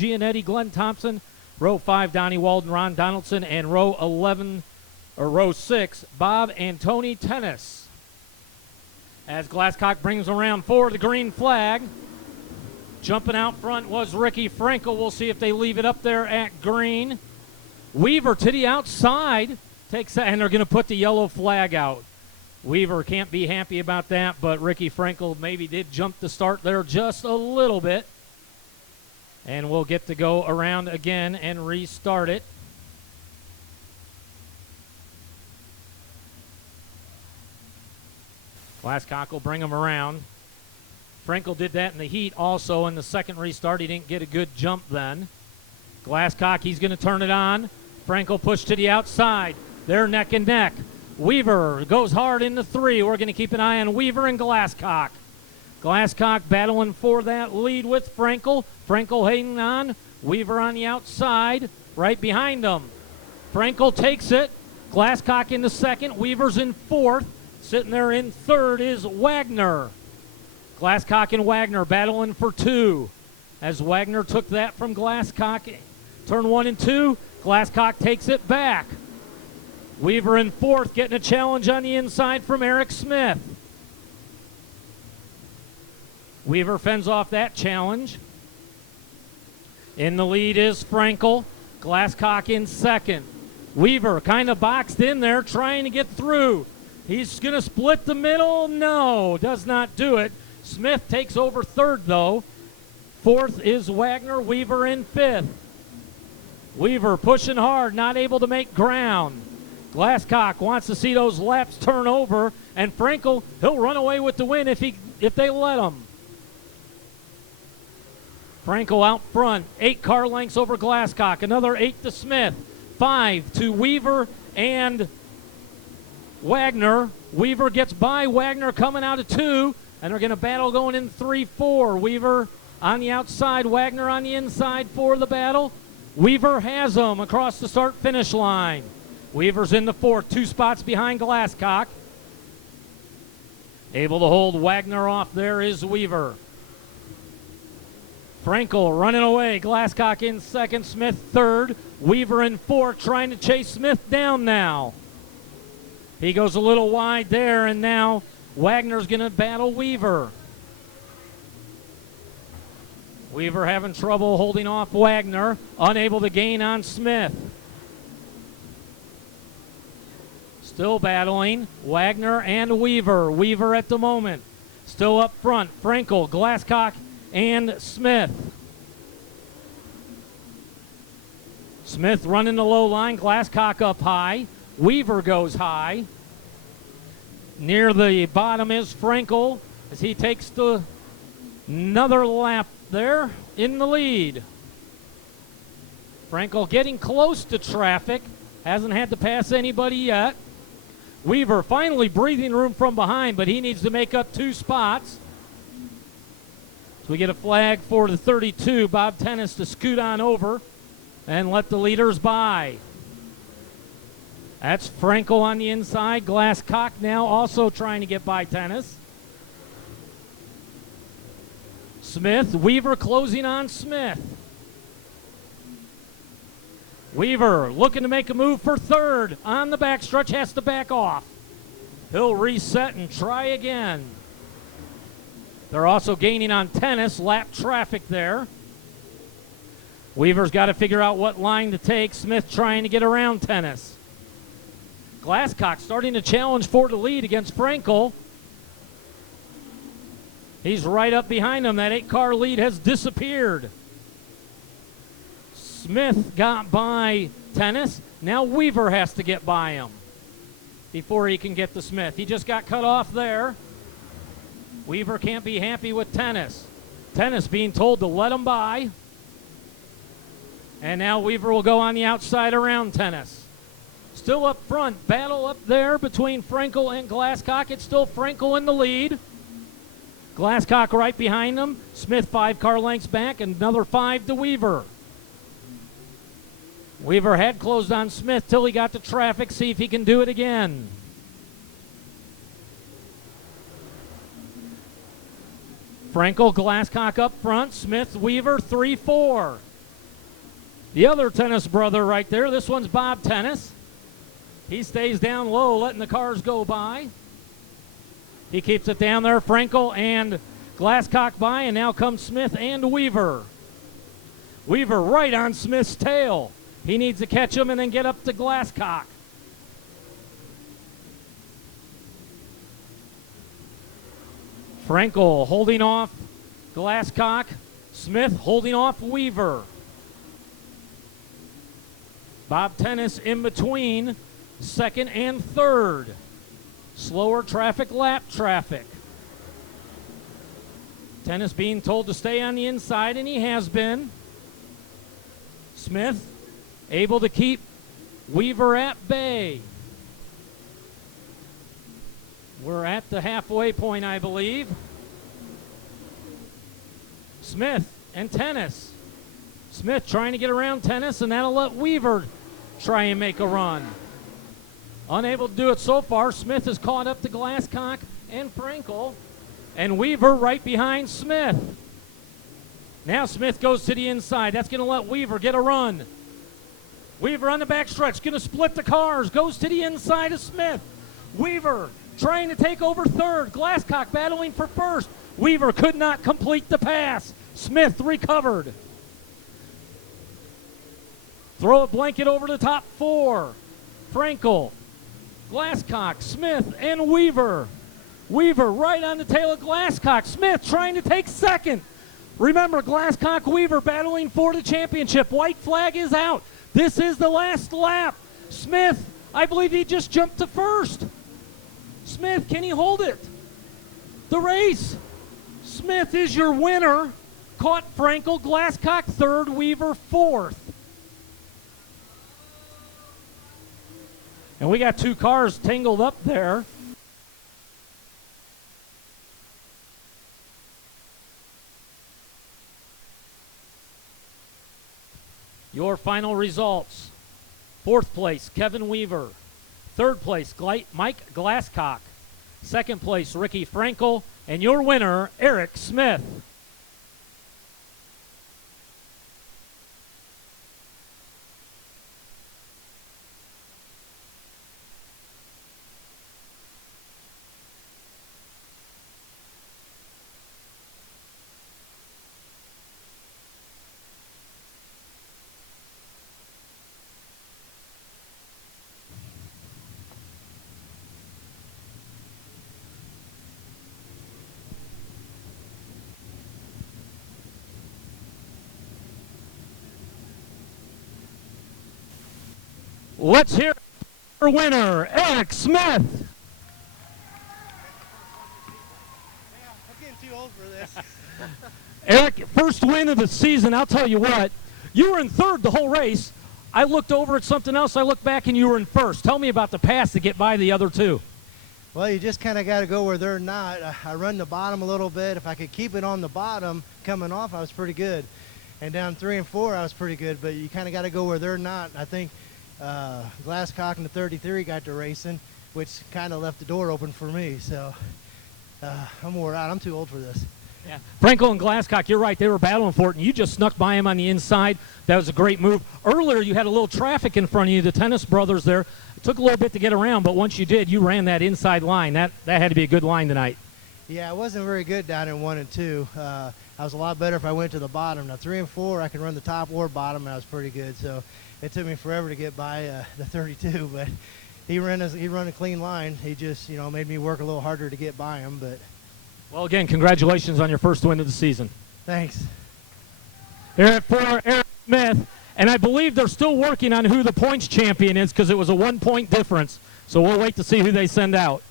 Gianetti, Glenn Thompson. Row 5, Donnie Walden, Ron Donaldson. And row 6, Bob and Tony Tennis. As Glasscock brings around for the green flag. Jumping out front was Ricky Frankel. We'll see if they leave it up there at green. Weaver to the outside. Takes that, and they're going to put the yellow flag out. Weaver can't be happy about that, but Ricky Frankel maybe did jump the start there just a little bit. And we'll get to go around again and restart it. Glasscock will bring him around. Frankel did that in the heat also. In the second restart, he didn't get a good jump then. Glasscock, he's going to turn it on. Frankel pushed to the outside. They're neck and neck. Weaver goes hard into 3. We're going to keep an eye on Weaver and Glasscock. Glasscock battling for that lead with Frankel. Frankel hanging on. Weaver on the outside, right behind them. Frankel takes it. Glasscock in the second. Weaver's in 4th. Sitting there in 3rd is Wagner. Glasscock and Wagner battling for 2. As Wagner took that from Glasscock. Turn 1 and 2. Glasscock takes it back. Weaver in 4th, getting a challenge on the inside from Eric Smith. Weaver fends off that challenge. In the lead is Frankel. Glasscock in 2nd. Weaver kind of boxed in there, trying to get through. He's going to split the middle. No, does not do it. Smith takes over 3rd, though. 4th is Wagner. Weaver in 5th. Weaver pushing hard, not able to make ground. Glasscock wants to see those laps turn over, and Frankel, he'll run away with the win if they let him. Frankel out front, 8 car lengths over Glasscock, another 8 to Smith, 5 to Weaver and Wagner. Weaver gets by Wagner coming out of 2, and they're going to battle going in 3-4. Weaver on the outside, Wagner on the inside for the battle. Weaver has them across the start-finish line. Weaver's in the 4th, 2 spots behind Glasscock. Able to hold Wagner off there is Weaver. Frankel running away. Glasscock in 2nd, Smith 3rd. Weaver in 4th, trying to chase Smith down now. He goes a little wide there, and now Wagner's going to battle Weaver. Weaver having trouble holding off Wagner, unable to gain on Smith. Still battling Wagner and Weaver. Weaver at the moment. Still up front. Frankel, Glasscock, and Smith. Smith running the low line. Glasscock up high. Weaver goes high. Near the bottom is Frankel as he takes another lap there in the lead. Frankel getting close to traffic. Hasn't had to pass anybody yet. Weaver finally breathing room from behind, but he needs to make up 2 spots. So we get a flag for the 32, Bob Tennis, to scoot on over and let the leaders by. That's Frankel on the inside. Glasscock now also trying to get by Tennis. Smith, Weaver closing on Smith. Weaver looking to make a move for 3rd. On the backstretch, has to back off. He'll reset and try again. They're also gaining on Tennis. Lap traffic there. Weaver's got to figure out what line to take. Smith trying to get around Tennis. Glasscock starting to challenge for the lead against Frankel. He's right up behind him. That 8-car lead has disappeared. Smith got by Tennis. Now Weaver has to get by him before he can get to Smith. He just got cut off there. Weaver can't be happy with Tennis. Tennis being told to let him by. And now Weaver will go on the outside around Tennis. Still up front. Battle up there between Frankel and Glasscock. It's still Frankel in the lead. Glasscock right behind him. Smith 5 car lengths back. Another 5 to Weaver. Weaver had closed on Smith till he got to traffic. See if he can do it again. Frankel, Glasscock up front. Smith, Weaver, 3-4. The other Tennis brother right there, this one's Bob Tennis. He stays down low, letting the cars go by. He keeps it down there. Frankel and Glasscock by, and now comes Smith and Weaver. Weaver right on Smith's tail. He needs to catch him and then get up to Glasscock. Frankel holding off Glasscock. Smith holding off Weaver. Bob Tennis in between second and third. Slower traffic, lap traffic. Tennis being told to stay on the inside, and he has been. Smith able to keep Weaver at bay. We're at the halfway point, I believe. Smith and Tennis. Smith trying to get around Tennis, and that'll let Weaver try and make a run. Unable to do it so far. Smith has caught up to Glasscock and Frankel, and Weaver right behind Smith. Now Smith goes to the inside. That's going to let Weaver get a run. Weaver on the back stretch, going to split the cars, goes to the inside of Smith. Weaver trying to take over third. Glasscock battling for first. Weaver could not complete the pass. Smith recovered. Throw a blanket over the top four. Frankel, Glasscock, Smith, and Weaver. Weaver right on the tail of Glasscock. Smith trying to take second. Remember, Glasscock, Weaver battling for the championship. White flag is out. This is the last lap. Smith, I believe he just jumped to first. Smith, can he hold it? The race. Smith is your winner. Caught Frankel, Glasscock third, Weaver fourth. And we got two cars tangled up there. Your final results. Fourth place, Kevin Weaver. Third place, Mike Glasscock. Second place, Ricky Frankel. And your winner, Eric Smith. Let's hear our winner, Eric Smith. I'm getting too old for this. Eric, first win of the season. I'll tell you what, you were in third the whole race. I looked over at something else. I looked back, and you were in first. Tell me about the pass to get by the other two. Well, you just kind of got to go where they're not. I run the bottom a little bit. If I could keep it on the bottom coming off, I was pretty good. And down 3 and 4, I was pretty good. But you kind of got to go where they're not. I think Glasscock and the 33 got to racing, which kind of left the door open for me. So I'm wore out. I'm too old for this. Yeah. Frankel and Glasscock, you're right. They were battling for it, and you just snuck by him on the inside. That was a great move. Earlier, you had a little traffic in front of you, the Tennis brothers there. It took a little bit to get around, but once you did, you ran that inside line. That had to be a good line tonight. Yeah, I wasn't very good down in 1 and 2. I was a lot better if I went to the bottom. Now 3 and 4, I can run the top or bottom, and I was pretty good. So it took me forever to get by the 32, but he ran a clean line. He just made me work a little harder to get by him. But well, again, congratulations on your first win of the season. Thanks. Here for Eric Smith, and I believe they're still working on who the points champion is because it was a 1-point difference. So we'll wait to see who they send out.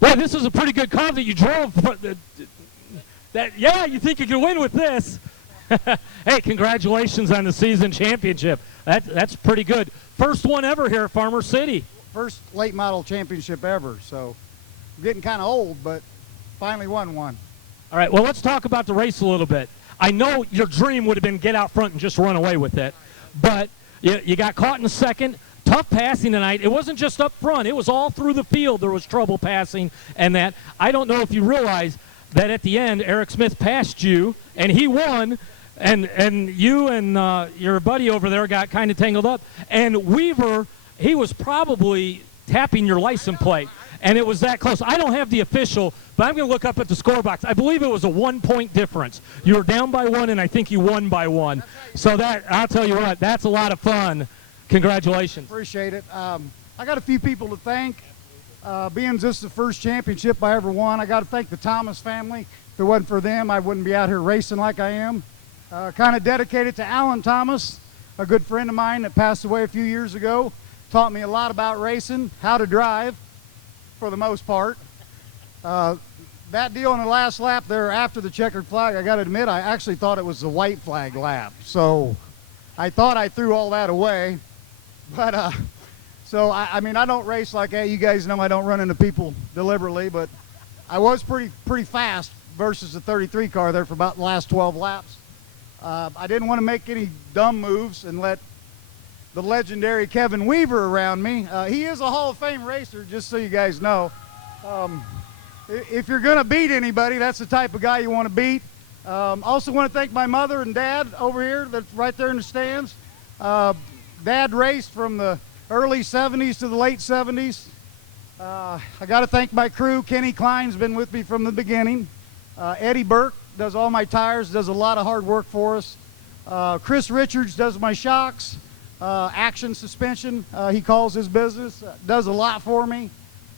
Boy, this is a pretty good car that you drove. Yeah, you think you can win with this. Hey, congratulations on the season championship. That's pretty good. First one ever here at Farmer City. First late model championship ever, so I'm getting kind of old, but finally won one. All right, well, let's talk about the race a little bit. I know your dream would have been get out front and just run away with it, but you got caught in the second. Tough passing tonight. It wasn't just up front. It was all through the field. There was trouble passing and that. I don't know if you realize that at the end, Eric Smith passed you, and he won, and you and your buddy over there got kind of tangled up. And Weaver, he was probably tapping your license plate, and it was that close. I don't have the official, but I'm going to look up at the score box. I believe it was a 1-point difference. You were down by 1, and I think you won by 1. So that, I'll tell you what, that's a lot of fun. Congratulations. Appreciate it. I got a few people to thank. Being this is the first championship I ever won, I got to thank the Thomas family. If it wasn't for them, I wouldn't be out here racing like I am. Kind of dedicated to Alan Thomas, a good friend of mine that passed away a few years ago. Taught me a lot about racing, how to drive, for the most part. That deal on the last lap there after the checkered flag, I got to admit, I actually thought it was the white flag lap. So I thought I threw all that away. But, so, I mean, I don't race like that. You guys know I don't run into people deliberately, but I was pretty fast versus the 33 car there for about the last 12 laps. I didn't want to make any dumb moves and let the legendary Kevin Weaver around me. He is a Hall of Fame racer, just so you guys know. If you're going to beat anybody, that's the type of guy you want to beat. Also want to thank my mother and dad over here that's right there in the stands. Dad raced from the early 70s to the late 70s. I got to thank my crew. Kenny Klein's been with me from the beginning. Eddie Burke does all my tires, does a lot of hard work for us. Chris Richards does my shocks, action suspension, he calls his business, does a lot for me.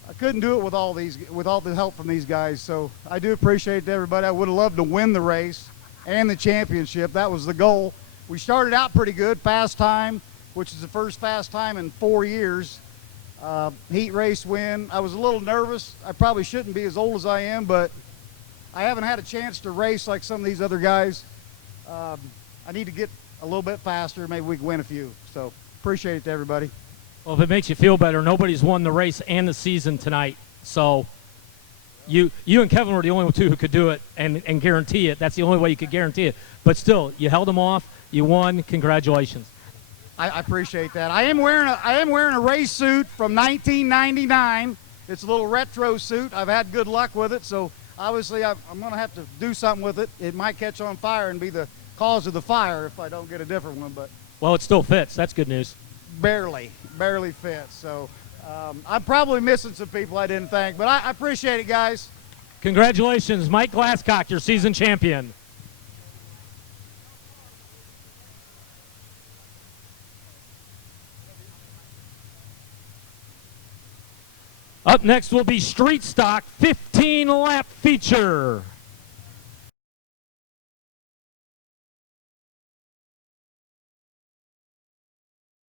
I couldn't do it with all the help from these guys, so I do appreciate everybody. I would have loved to win the race and the championship. That was the goal. We started out pretty good, fast time, which is the first fast time in 4 years. Heat race win. I was a little nervous. I probably shouldn't be as old as I am, but I haven't had a chance to race like some of these other guys. I need to get a little bit faster. Maybe we can win a few. So appreciate it to everybody. Well, if it makes you feel better, nobody's won the race and the season tonight. So you and Kevin were the only two who could do it and guarantee it. That's the only way you could guarantee it. But still, you held them off. You won. Congratulations. I appreciate that. I am wearing a race suit from 1999. It's a little retro suit. I've had good luck with it, so obviously I'm going to have to do something with it. It might catch on fire and be the cause of the fire if I don't get a different one. But well, it still fits. That's good news. Barely fits. So I'm probably missing some people I didn't thank, but I appreciate it, guys. Congratulations, Mike Glasscock, your season champion. Up next will be Street Stock 15-lap feature.